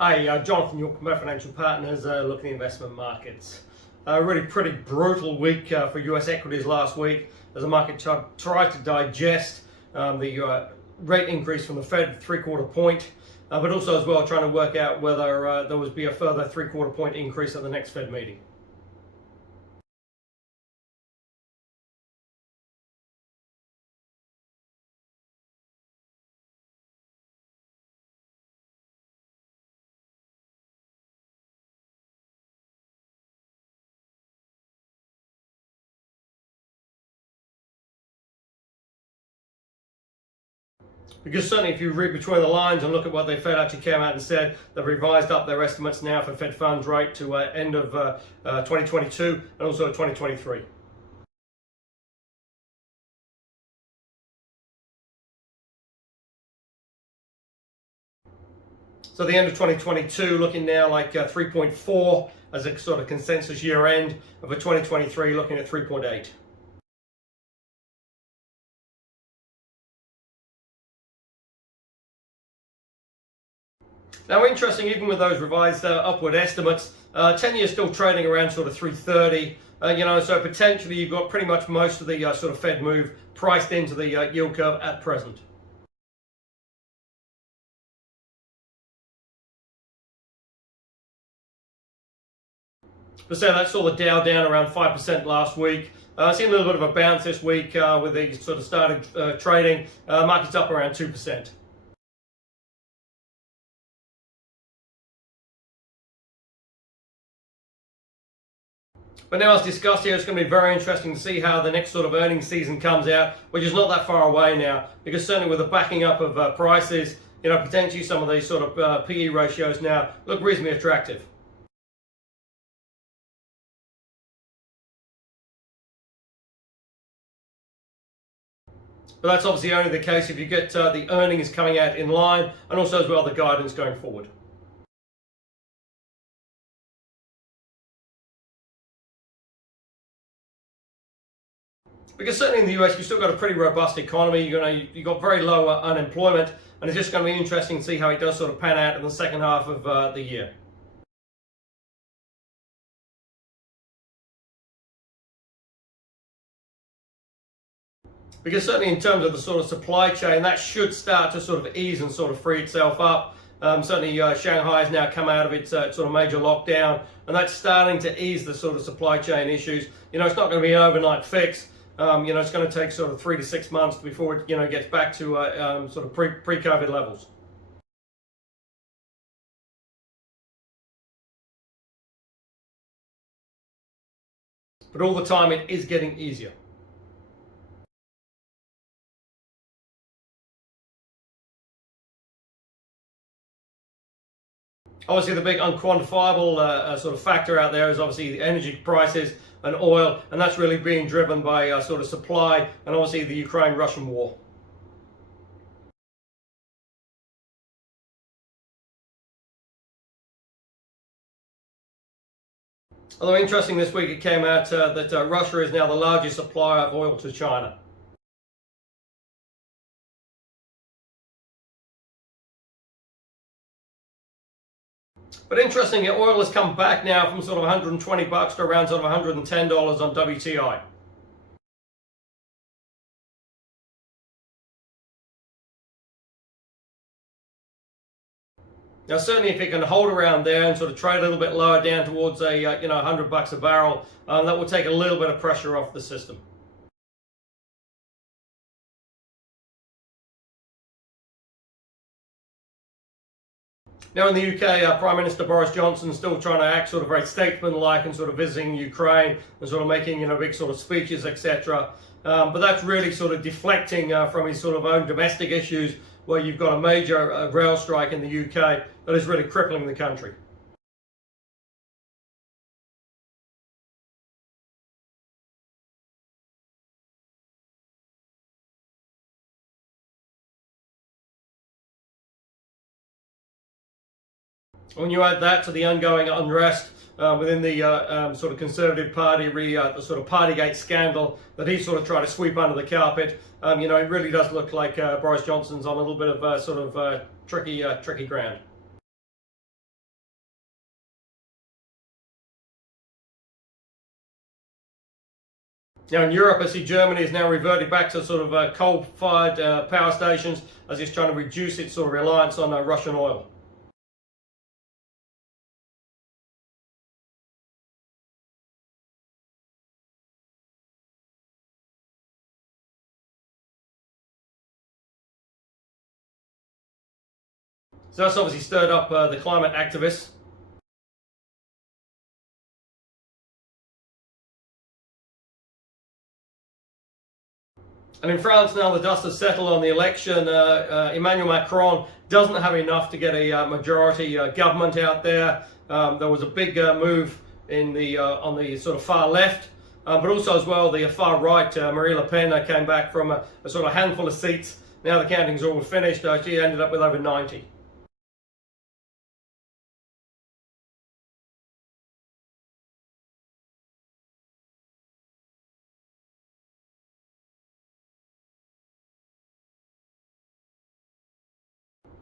Hi, Jonathan York from Mo Financial Partners, looking at investment markets. Really pretty brutal week for US equities last week as the market tried to digest the rate increase from the Fed, three-quarter point, but also as well trying to work out whether there would be a further three-quarter point increase at the next Fed meeting. Because certainly if you read between the lines and look at what the Fed actually came out and said, they've revised up their estimates now for Fed funds rate to end of 2022 and also 2023. So the end of 2022 looking now like 3.4 as a sort of consensus year end, and for 2023 looking at 3.8. Now, interesting, even with those revised upward estimates, 10-year still trading around sort of 330. So potentially you've got pretty much most of the sort of Fed move priced into the yield curve at present. But say that saw the Dow down around 5% last week. Seen a little bit of a bounce this week with the sort of started trading. Market's up around 2%. But now, as discussed here, it's going to be very interesting to see how the next sort of earnings season comes out, which is not that far away now, because certainly with the backing up of prices, potentially some of these sort of PE ratios now look reasonably attractive. But that's obviously only the case if you get the earnings coming out in line, and also as well the guidance going forward. Because certainly in the US, you've still got a pretty robust economy. You've got very low unemployment, and it's just going to be interesting to see how it does sort of pan out in the second half of the year. Because certainly in terms of the sort of supply chain, that should start to sort of ease and sort of free itself up. Certainly Shanghai has now come out of its sort of major lockdown, and that's starting to ease the sort of supply chain issues. It's not going to be an overnight fix. It's going to take sort of 3 to 6 months before it gets back to sort of pre-COVID levels. But all the time it is getting easier. Obviously, the big unquantifiable sort of factor out there is obviously the energy prices and oil, and that's really being driven by sort of supply and obviously the Ukraine-Russian war. Although interesting, this week it came out that Russia is now the largest supplier of oil to China. But interesting, oil has come back now from sort of 120 bucks to around sort of $110 on WTI. Now, certainly, if it can hold around there and sort of trade a little bit lower down towards a 100 bucks a barrel, that will take a little bit of pressure off the system. Now in the UK, Prime Minister Boris Johnson is still trying to act sort of very statesman-like and sort of visiting Ukraine and sort of making big sort of speeches, etc. But that's really sort of deflecting from his sort of own domestic issues, where you've got a major rail strike in the UK that is really crippling the country. When you add that to the ongoing unrest within the sort of Conservative Party, the sort of Partygate scandal that he sort of tried to sweep under the carpet, it really does look like Boris Johnson's on a little bit of tricky ground. Now in Europe, I see Germany has now reverted back to sort of coal-fired power stations as it's trying to reduce its sort of reliance on Russian oil. So that's obviously stirred up the climate activists. And in France now, the dust has settled on the election. Emmanuel Macron doesn't have enough to get a majority government out there. There was a big move in the on the sort of far left, but also as well the far right. Marine Le Pen came back from a sort of handful of seats. Now the counting's all finished. She ended up with over 90.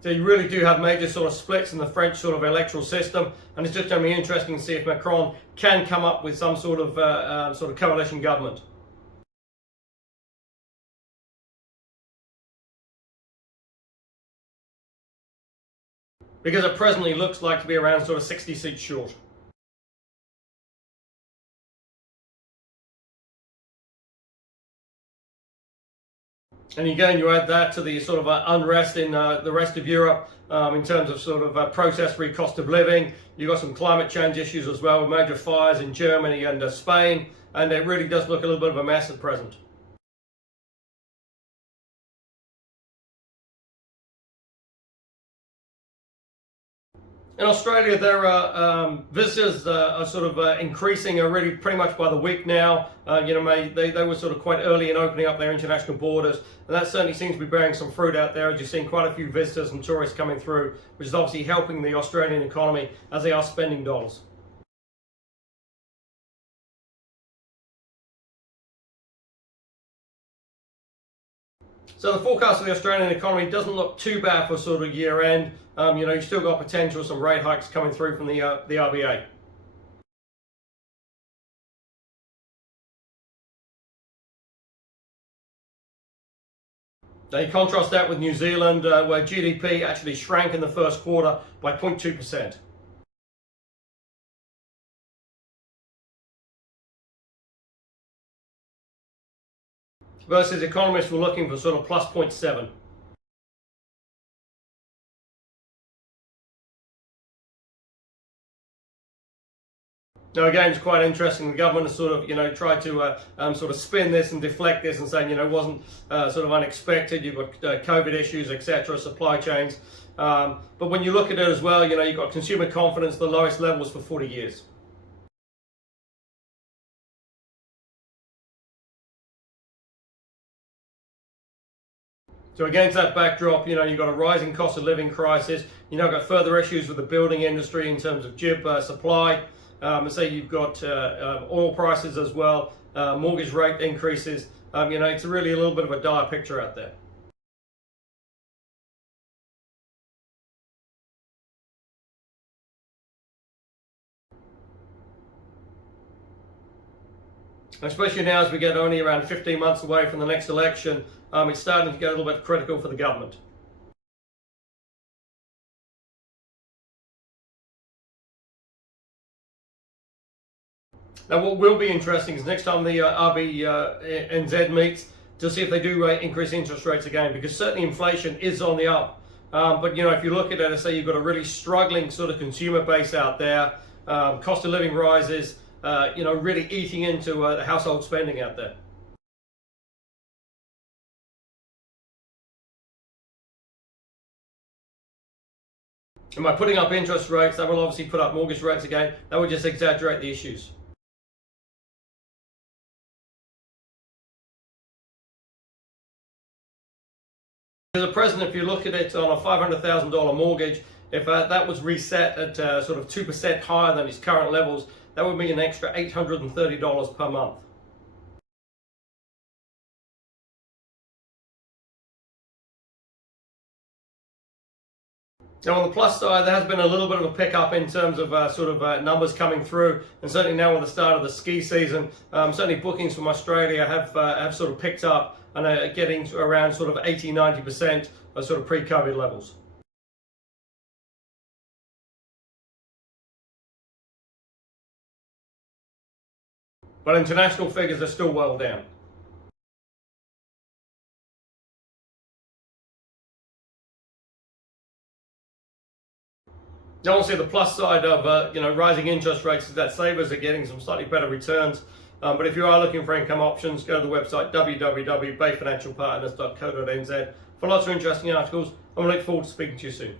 So you really do have major sort of splits in the French sort of electoral system, and it's just going to be interesting to see if Macron can come up with some sort of coalition government. Because it presently looks like to be around sort of 60 seats short. And again, you add that to the sort of unrest in the rest of Europe in terms of sort of protest-free cost of living. You've got some climate change issues as well with major fires in Germany and Spain, and it really does look a little bit of a mess at present. In Australia, there are visitors are sort of increasing really pretty much by the week now. They were sort of quite early in opening up their international borders, and that certainly seems to be bearing some fruit out there as you're seeing quite a few visitors and tourists coming through, which is obviously helping the Australian economy as they are spending dollars. So the forecast for the Australian economy doesn't look too bad for sort of year end. You've still got potential some rate hikes coming through from the RBA. Now you contrast that with New Zealand, where GDP actually shrank in the first quarter by 0.2%. Versus economists were looking for sort of plus 0.7. Now again, it's quite interesting. The government has sort of, tried to sort of spin this and deflect this and saying, it wasn't sort of unexpected. You've got COVID issues, etc., supply chains. But when you look at it as well, you've got consumer confidence, the lowest levels for 40 years. So against that backdrop, you've got a rising cost of living crisis. You've got further issues with the building industry in terms of GIB supply. And say you've got oil prices as well, mortgage rate increases. It's really a little bit of a dire picture out there. Especially now as we get only around 15 months away from the next election, it's starting to get a little bit critical for the government. Now what will be interesting is next time the RBNZ meets to see if they do increase interest rates again, because certainly inflation is on the up. But if you look at it, I say you've got a really struggling sort of consumer base out there, cost of living rises, really eating into the household spending out there. And by putting up interest rates, that will obviously put up mortgage rates again. That would just exaggerate the issues. As a president, if you look at it on a $500,000 mortgage, if that was reset at sort of 2% higher than its current levels, that would be an extra $830 per month. Now on the plus side, there has been a little bit of a pickup in terms of numbers coming through, and certainly now with the start of the ski season, certainly bookings from Australia have sort of picked up and are getting to around sort of 80-90% of sort of pre-COVID levels. But international figures are still well down. Now, obviously, the plus side of rising interest rates is that savers are getting some slightly better returns. But if you are looking for income options, go to the website www.bayfinancialpartners.co.nz for lots of interesting articles. And we look forward to speaking to you soon.